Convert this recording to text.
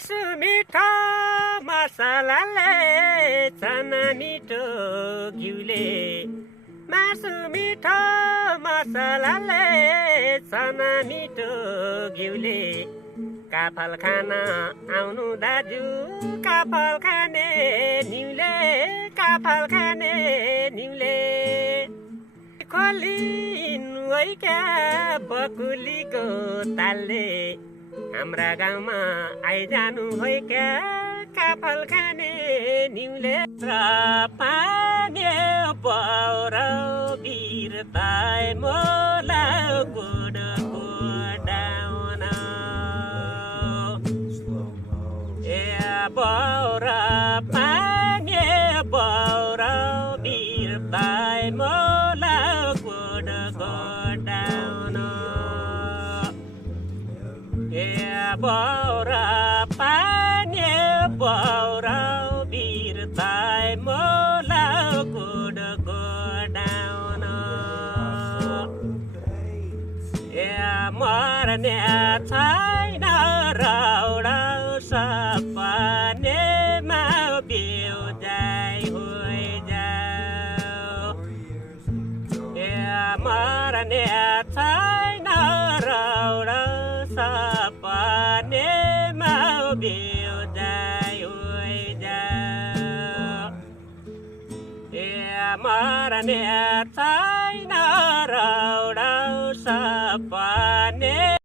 मासु मिठो मसलाले चना मिठो घिउले मासु मिठो मसलाले चना मिठो घिउले काफल खान आउनु दाजु काफल खाने निउले काफल खाने निउले खोलिनु है क्या बकुलीको तालले हाम्रा गाउँमा आइजानु है क्या काफल खाने निउले र पानी पौर बिरताई मोला गुडको डाउन ए पौर पानी पौर बिरताई मोला गुडको डाउन ए पौर पानी पौर बिरताई मोला गुडको डाउन ए मर्ने छैन रौडा सपनेमा बिउजाइ होइजाऊ ए मर्ने छैन रौडा सपनेमा बिउजाइ होइजाऊ ए मर्ने छैन रौडा